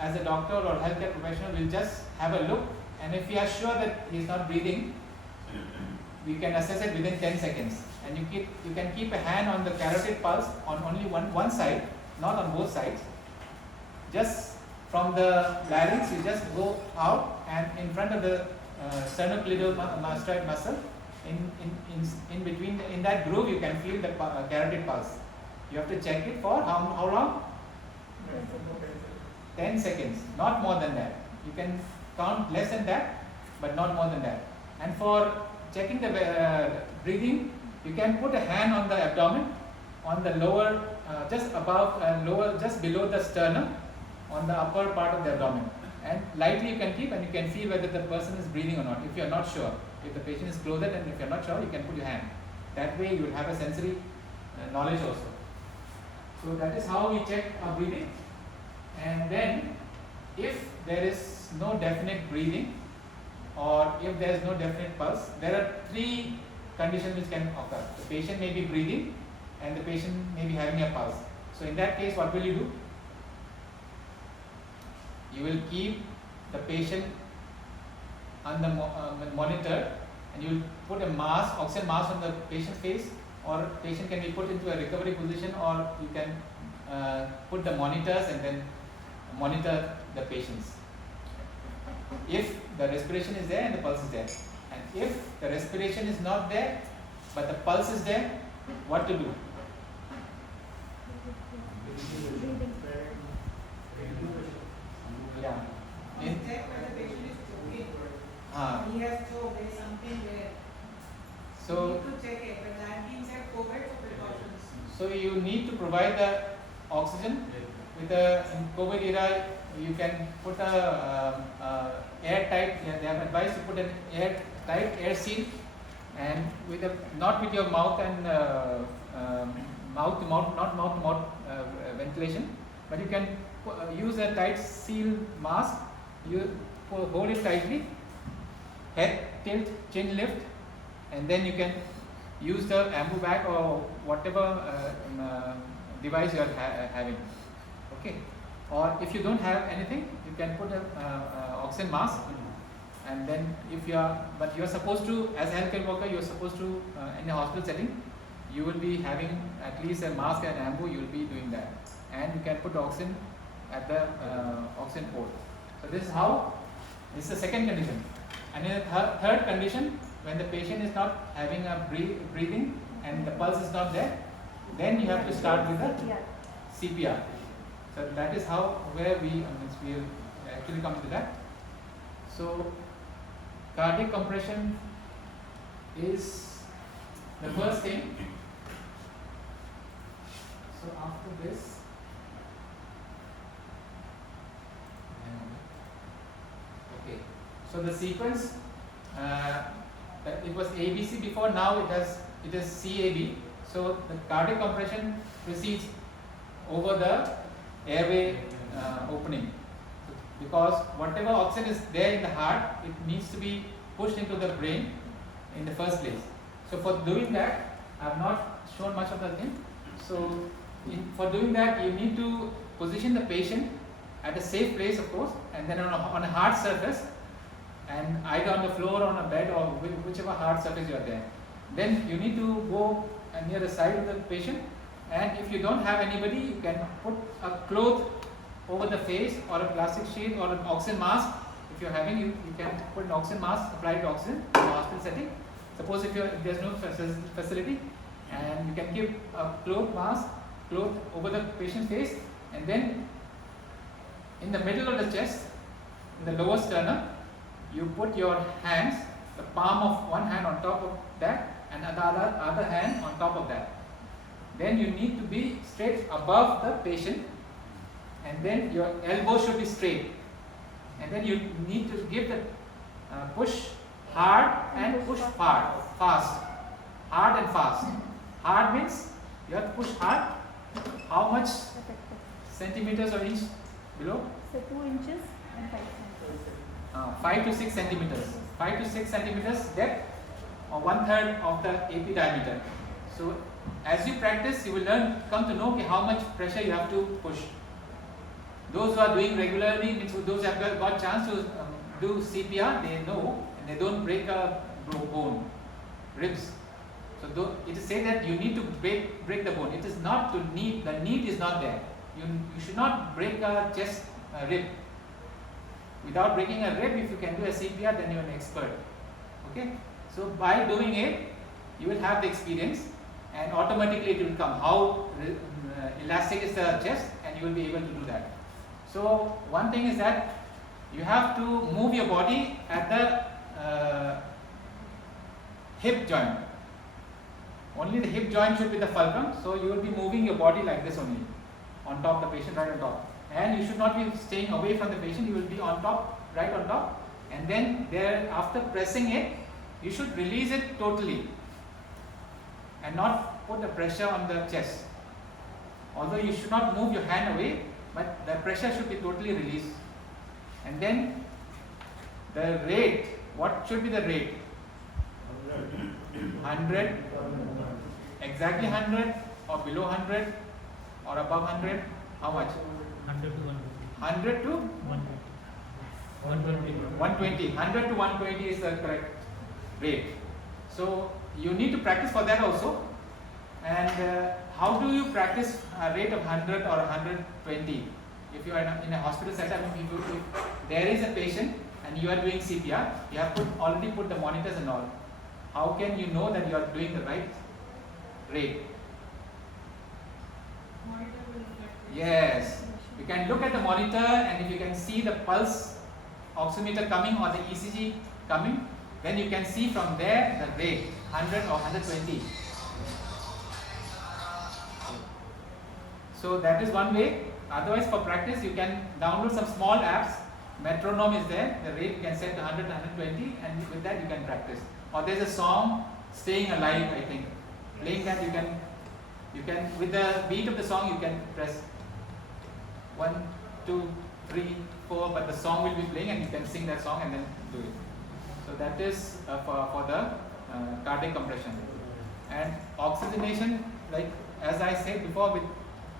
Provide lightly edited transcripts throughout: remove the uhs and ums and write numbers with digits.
as a doctor or healthcare professional, will just have a look, and if we are sure that he is not breathing, we can assess it within 10 seconds. And you can keep a hand on the carotid pulse on only one side, not on both sides. Just from the larynx, you just go out, and in front of the sternocleidomastoid muscle, in between, in that groove, you can feel the carotid pulse. You have to check it for how long? 10 seconds, not more than that. You can count less than that, but not more than that. And for checking the breathing, you can put a hand on the abdomen, on the lower, just above and lower, just below the sternum, on the upper part of the abdomen. And lightly you can keep, and you can feel whether the person is breathing or not. If you are not sure, if the patient is clothed, and if you are not sure, you can put your hand. That way you will have a sensory knowledge also. So that is how we check our breathing. And then, if there is no definite breathing, or if there is no definite pulse, there are 3 conditions which can occur. The patient may be breathing, and the patient may be having a pulse. So in that case, what will you do? You will keep the patient on the monitor, and you will put a mask, oxygen mask on the patient's face, or patient can be put into a recovery position, or you can put the monitors and then monitor the patients. If the respiration is there and the pulse is there, and if the respiration is not there but the pulse is there, what to do? Yeah. Check whether the patient is choking. He has choked, there is something there. So you need to check it, but that means that COVID for precautions. So you need to provide the oxygen. With the in COVID era, you can put a airtight. They have advised to put an airtight air seal, and with a, not with your mouth and mouth to mouth, not mouth to mouth ventilation, but you can use a tight seal mask. You hold it tightly, head tilt, chin lift, and then you can use the ambu bag or whatever device you are having. Okay. Or if you don't have anything, you can put a oxygen mask, and then if you are, but you are supposed to, as a healthcare worker, you are supposed to in a hospital setting, you will be having at least a mask and ambu. You will be doing that, and you can put oxygen at the oxygen port. So this is how. This is the second condition. And in the third condition, when the patient is not having a breathing and the pulse is not there, then you have to start with the CPR. So that is how, where we will actually come to that. So cardiac compression is the first thing. So after this, okay. So the sequence, it was ABC before. Now it is CAB. So the cardiac compression proceeds over the airway opening, because whatever oxygen is there in the heart, it needs to be pushed into the brain in the first place. So for doing that, I have not shown much of the thing. So for doing that, you need to position the patient at a safe place, of course, and then on a hard surface, and either on the floor, on a bed, or whichever hard surface you are there. Then you need to go near the side of the patient, and if you don't have anybody, you can put a cloth over the face, or a plastic sheet, or an oxygen mask. If you're having, you can put an oxygen mask, apply to oxygen in the hospital setting. Suppose if there's no facility, and you can give a cloth over the patient's face, and then in the middle of the chest, in the lower sternum, you put your hands, the palm of one hand on top of that, and the other hand on top of that. Then you need to be straight above the patient, and then your elbow should be straight, and then you need to give the push hard and push fast. Hard and fast. Hard means you have to push hard. How much centimeters or inch below? So 2 inches and 5 centimeters. 5 to 6 centimeters. 5 to 6 centimeters depth, or 1/3 of the AP diameter. So as you practice, you will come to know how much pressure you have to push. Those who are doing regularly, means those who have got chance to do CPR, they know, and they don't break a bone, ribs. So it is said that you need to break the bone. It is not to need, the need is not there. You should not break a chest rib. Without breaking a rib, if you can do a CPR, then you are an expert. Okay? So by doing it, you will have the experience, and automatically it will come how elastic is the chest, and you will be able to do that. So one thing is that you have to move your body at the hip joint. Only the hip joint should be the fulcrum, so you will be moving your body like this only, on top of the patient, right on top. And you should not be staying away from the patient, you will be on top, right on top, and then there, after pressing it, you should release it totally and not put the pressure on the chest. Although you should not move your hand away, but the pressure should be totally released. And then the rate, what should be the rate? 100, exactly 100 or below 100 or above 100? How much? 100 to 100 to 120. 120. 100 to 120 is the correct rate. So you need to practice for that also. And how do you practice a rate of 100 or 120? If you are in a hospital setup, if there is a patient and you are doing CPR, you have already put the monitors and all. How can you know that you are doing the right rate? Monitor will reflect. Yes. You can look at the monitor, and if you can see the pulse oximeter coming or the ECG coming, then you can see from there the rate, 100 or 120. So that is one way. Otherwise, for practice, you can download some small apps. Metronome is there, the rate you can set to 100 to 120, and with that you can practice. Or there's a song, Staying Alive, I think. Playing that, you can with the beat of the song, you can press 1, 2, 3, 4, but the song will be playing and you can sing that song and then do it. So that is for the cardiac compression. And oxygenation, like as I said before, with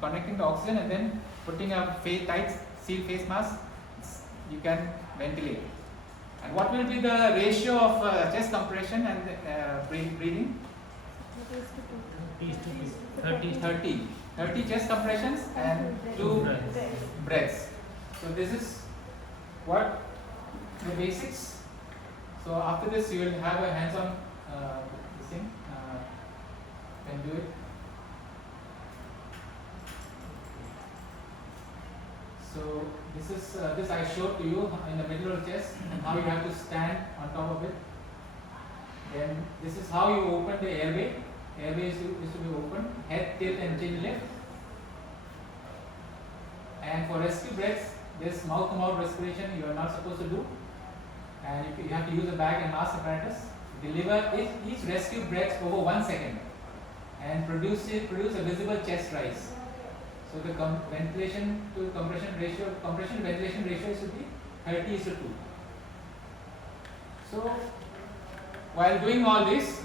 connecting the oxygen and then putting a tight seal face mask, you can ventilate. And what will be the ratio of chest compression and breathing? 30 chest compressions and 2 breaths. So this is what the basics. So after this you will have a hands-on this thing. Can do it. So this I showed to you in the middle of the chest and how you have to stand on top of it. Then this is how you open the airway. Airway is to be open, head, tilt and chin lift. And for rescue breaths, this mouth-to-mouth respiration you are not supposed to do. And you have to use a bag and mask apparatus. Deliver each rescue breath over 1 second and produce a visible chest rise. So the ventilation to compression ratio, compression to ventilation ratio should be 30:2. So while doing all this,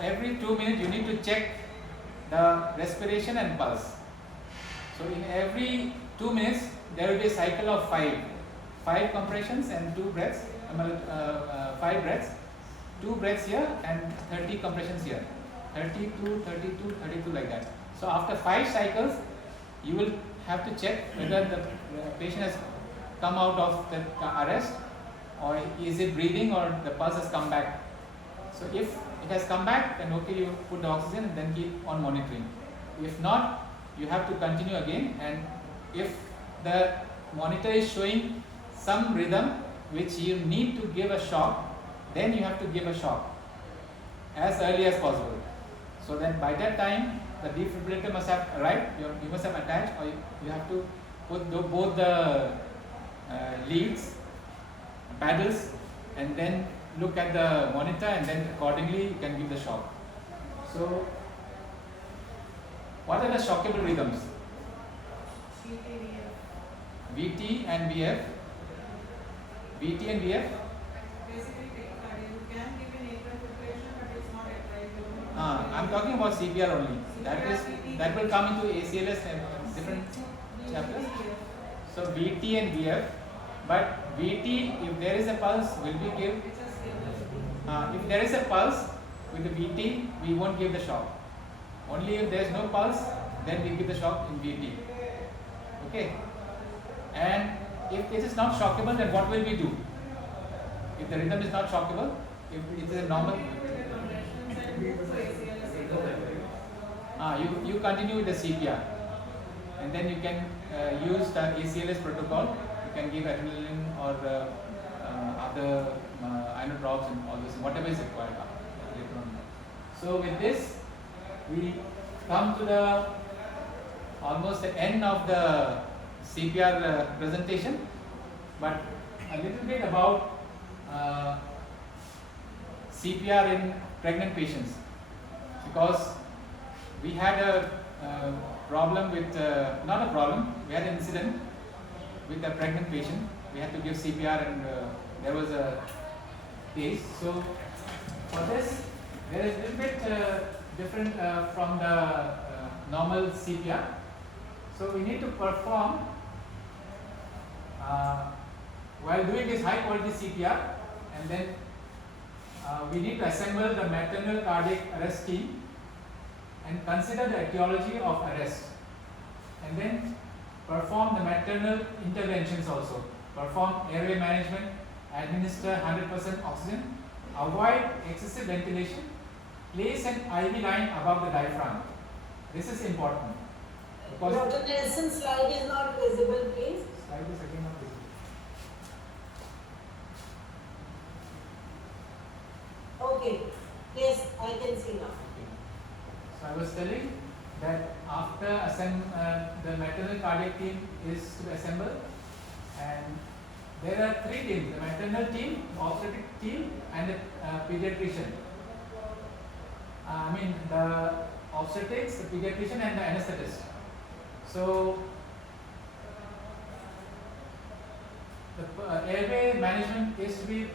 every 2 minutes you need to check the respiration and pulse. So in every 2 minutes there will be a cycle of 5 compressions and 2 breaths, 5 breaths, 2 breaths here and 30 compressions here, 32, 32, 32 like that. So after 5 cycles, you will have to check whether the patient has come out of the arrest, or is it breathing, or the pulse has come back. So if it has come back, then okay, you put the oxygen and then keep on monitoring. If not, you have to continue again, and if the monitor is showing some rhythm which you need to give a shock, then you have to give a shock as early as possible. So then by that time, the defibrillator must have arrived, you must have attached, or you have to put both the leads, paddles, and then look at the monitor, and then accordingly you can give the shock. So what are the shockable rhythms? VT and VF. VT and VF? Basically, you can give an atrial fibrillation, but it's not atrial. I'm talking about CPR only. That will come into ACLS and different chapters. So VT and VF, but VT, if there is a pulse, will we give? If there is a pulse with the VT, we won't give the shock. Only if there is no pulse, then we give the shock in VT. Okay. And if it is not shockable, then what will we do? If the rhythm is not shockable, if it is a normal, you continue with the CPR, and then you can use the ACLS protocol. You can give adrenaline or other inotropes and all this, whatever is required later on. So with this, we come to the almost the end of the CPR presentation, but a little bit about CPR in pregnant patients, because we had a problem with, not a problem, we had an incident with a pregnant patient. We had to give CPR and there was a case. So for this, there is a little bit different from the normal CPR. So we need to perform, while doing this high quality CPR, and then we need to assemble the maternal cardiac arrest team and consider the etiology of arrest, and then perform the maternal interventions also, perform airway management, administer 100% oxygen, avoid excessive ventilation, place an IV line above the diaphragm. This is important. Because Dr. Nelson's slide is not visible, please. Slide is again not visible. Okay. Yes, I can see now. Okay. So I was telling that after the maternal cardiac team is to assemble, and there are three teams: the maternal team, the obstetric team, and the pediatrician. The obstetrics, the pediatrician, and the anesthetist. So the airway management is to be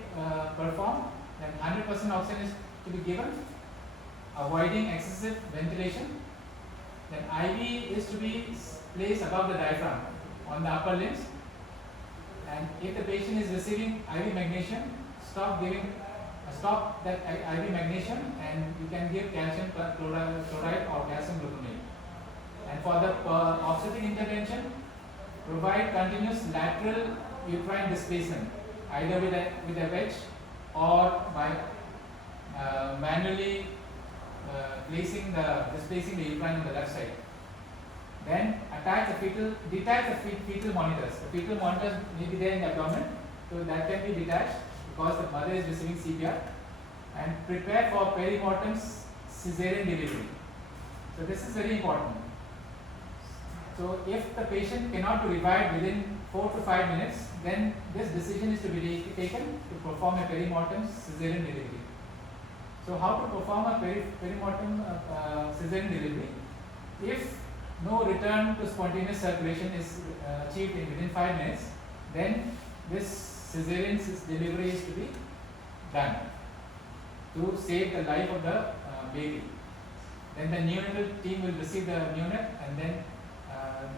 performed, then 100% oxygen is to be given, avoiding excessive ventilation. Then IV is to be placed above the diaphragm on the upper limbs, and if the patient is receiving IV magnesium, stop that IV magnesium, and you can give calcium chloride or calcium gluconate. And for the obstetric intervention, provide continuous lateral uterine displacement, either with a wedge or by manually displacing the uterine on the left side. Then detach the fetal monitors. The fetal monitors may be there in the abdomen, so that can be detached because the mother is receiving CPR. And prepare for perimortem cesarean delivery. So this is very important. So if the patient cannot be revived within 4 to 5 minutes, then this decision is to be taken to perform a perimortem cesarean delivery. So how to perform a perimortem cesarean delivery? If no return to spontaneous circulation is achieved within 5 minutes, then this cesarean delivery is to be done to save the life of the baby. Then the neonatal team will receive the neonate, and then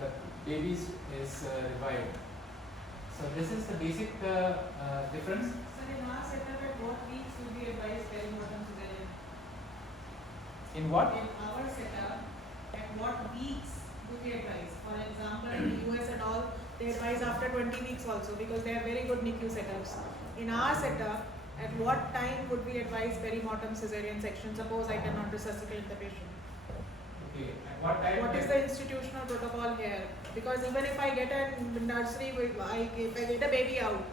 the baby is revived. So this is the basic difference. So in our setup, at what weeks will be advised perimortem cesarean? In what? In our setup, at what weeks do we advise? For example, in the US and all, they advise after 20 weeks also, because they have very good NICU setups. In our setup, at what time would we advise perimortem cesarean section? Suppose I cannot resuscitate the patient. Okay. At what time? What is the institutional protocol here? Because even if I get a nursery, if I get a baby out,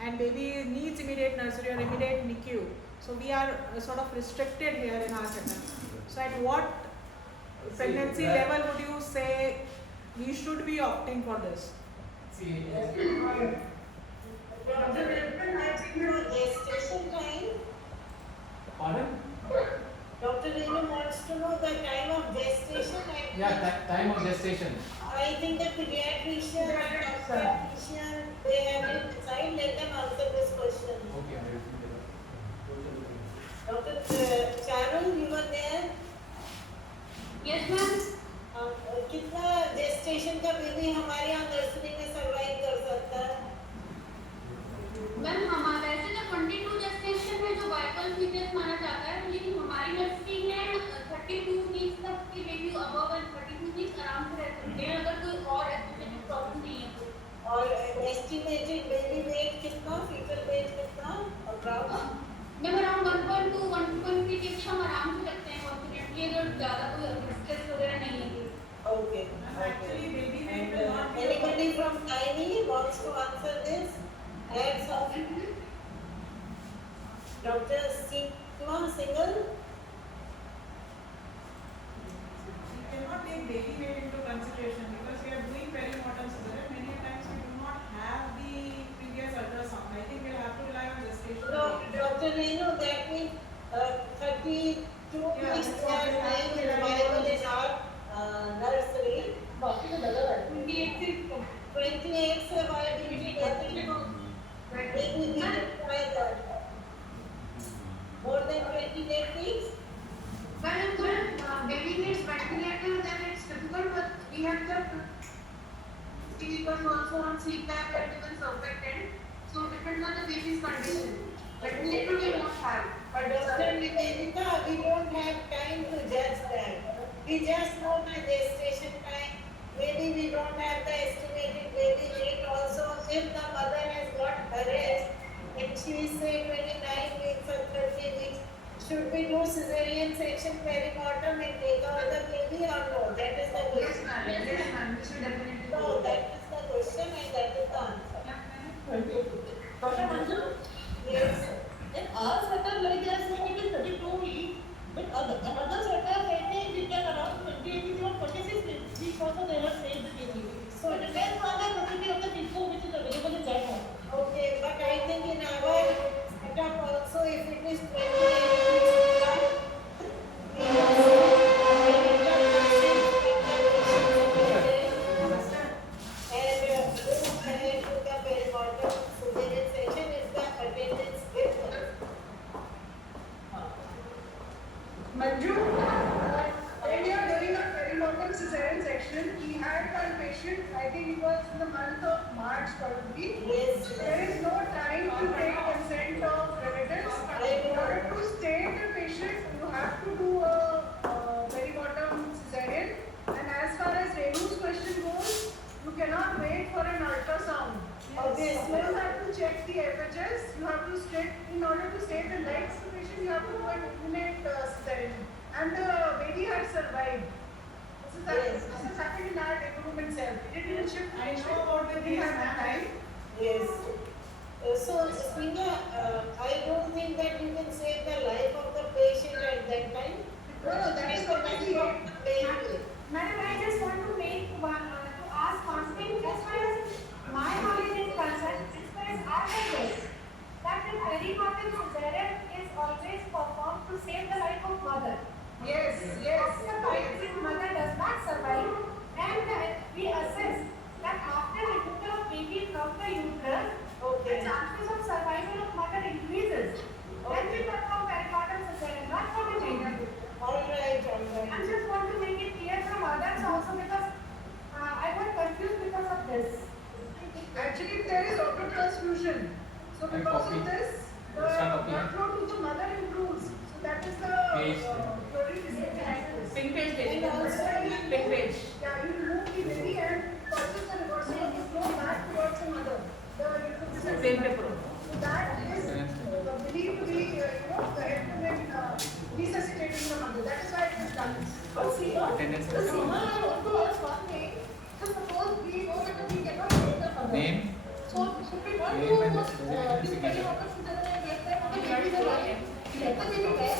and baby needs immediate nursery or immediate NICU, so we are sort of restricted here in our setup. So at what pregnancy level would you say we should be opting for this? See, Dr. Nelson, I think your gestation time. pardon? Dr. Renu wants to know the time of gestation. Yeah, time of gestation. I think the pediatrician and obstetrician, they have to decide. Let them answer this question. Okay. Dr. Charul, you were there? Yes, ma'am. कितना gestation का baby हमारे यहाँ estimated baby weight कितना, fetal weight कितना, approx? Ma'am around 1.2 1.3 के हम आराम से रखते हैं कॉन्फिडेंटली, अगर ज़्यादा कोई स्ट्रेस वगैरह नहीं है। Okay. Actually, baby weight And, will not be anybody from Tiny wants to answer this? Add something. Dr. Seema Singhal. We cannot take baby weight into consideration because we are doing perimortem cesarean. Many times we do not have the previous ultrasound. I think we'll have to rely on gestation. No, weight. Dr. Renu, that means 32 Yeah, weeks that's they what are we have lying to in rely Bible on. in our nursery. 28 से why did we get it? Maybe we can try that. More than 28 weeks? When baby needs ventilator, then it's difficult, but we have the because also on CPAP and even surfactant, so depends on the baby's condition. Ventilator we won't have, But Dr. Nivedita, we don't have time to judge that. We just know the gestation time. Maybe we don't have the estimated baby weight also. If the mother has got arrest and she is say 29 weeks or 30 weeks, should we do cesarean section perimortem and take out the baby or no? That is the yes question. ma'am, yes ma'am, we should definitely No, do that is the question and that is the answer. Dr. Manju, Yes. in our setup, like they are saying it is 32 weeks, but another setup, I think we can around 28 weeks or 46 weeks also they have saved the baby. So it depends on the quantity of the info which is available in that hospital. Okay, but I think in our setup also, if it is 28 Manju, when you are doing a perimortem cesarean section, we had one patient, I think it was in the month of March probably. Yes. There is no time to take consent of relatives. In order to stay the patient, you have to do a perimortem cesarean. And as far as Renu's question goes, you cannot wait for an ultrasound. Okay, So you have to check the FHS, you have to state, in order to state the legs of the patient, you have to do an imminent cesarean. And the baby had survived. This has happened in our recruitment cell. We didn't even shift I patient. know about the We case, had that ma'am. time. Yes. So, Sneha, I don't think that you can save the life of the patient at that time. No, that is what I Life see. of the baby. Madam, I just want to make one to ask something as far as my knowledge is concerned, as far as I have read, that the perimortem cesarean is always performed to save the life of mother. Yes, yes. After if mother does not survive, and we assess that after removal of baby from the uterus, the Okay. chances of survival of mother increases. Then we perform perimortem cesarean, not for the baby. All right, all I right. just want to make it clear from others also because I got confused because of this. Actually, there is auto transfusion. So And because copy. of this, the Extra copy. blood flow to the mother improves. So that is the Paste. theory behind this. Pink page And also, Pink page. Yeah, you remove the baby and causes the reversal of the flow back towards the mother. The uterus. Same paper. So that is believed to be, the helpful in resuscitating the mother. That is why it is done. Attendance. So Seema, I want to ask one thing. So suppose we know that we cannot save the mother. Name. So should we not Name do and this perimortem cesarean and get that mother baby alive? Let the baby die.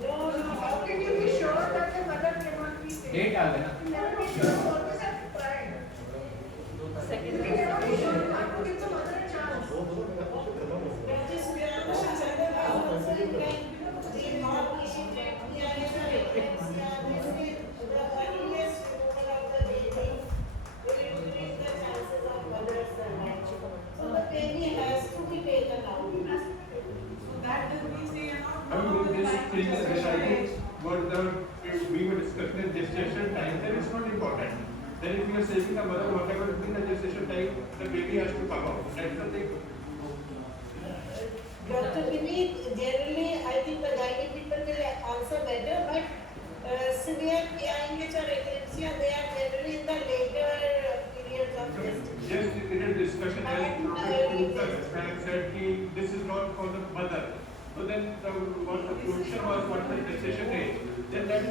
no, no, How can you be sure that the mother cannot be saved? Date आ गया ना. You never be sure, you always have to try. You can never be sure, you have to give the mother a chance. that is where the children are also in line. The more patient that we are in a pregnancy, this is the earliest removal of the baby will increase the chances of mother survival. So the baby has to be taken out. So that we say not. I mean, this thing is decided, but if we were discussing gestation time, then it's not important. Then if you are saving the mother, whatever in the gestation time, the baby has to come out. That's the thing. Dr. Vineet, generally, I think the gynae people will answer better, but severe PIH or eclampsia, they are generally in the later periods of gestation. Yes, it is discussion has said कि this is not for the mother. So then what the question was what the gestation age, then that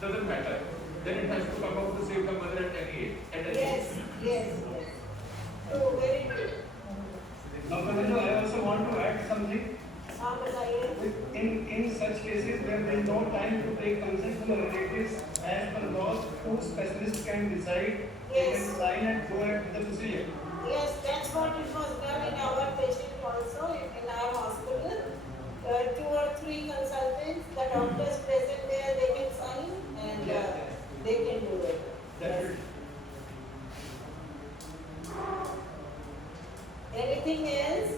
doesn't matter. Then it has to come out to save the mother at any age. At any Yes, age. yes, yes. So very good. Now, Pranita, I also want to add something. हाँ बताइए. In such cases where there is no time to take consent from the relatives, as per law, two specialists can decide, they Yes. can sign and go ahead with the procedure. Yes, that's what it was done in our patient also in our hospital. 2 or 3 consultants, the doctors present there, they can sign and they can do it. That Yes. will Anything else?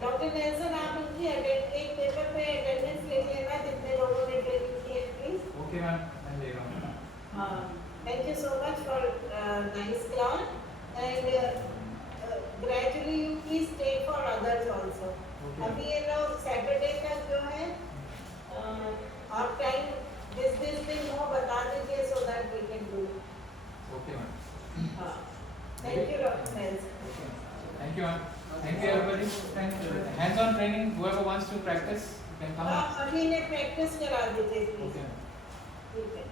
Doctor Nelson आप उनकी एक paper पे attendance लिख लेना जितने लोगों ने training की है प्लीज. Okay, ma'am. मैं ले रहा हूँ. हाँ. Thank you so much for nice class and gradually you please take for others also. Okay. अभी ये लोग सैटरडे तक जो है आप टाइम this दिन हो बता दीजिए so that we can do. Okay, ma'am. हाँ. Thank you Dr. Nelson. Thank you, ma'am. Thank you, everybody. Hands-on training. Whoever wants to practice can come. आप अभी ने प्रैक्टिस करा दीजिए प्लीज. Okay. ठीक है.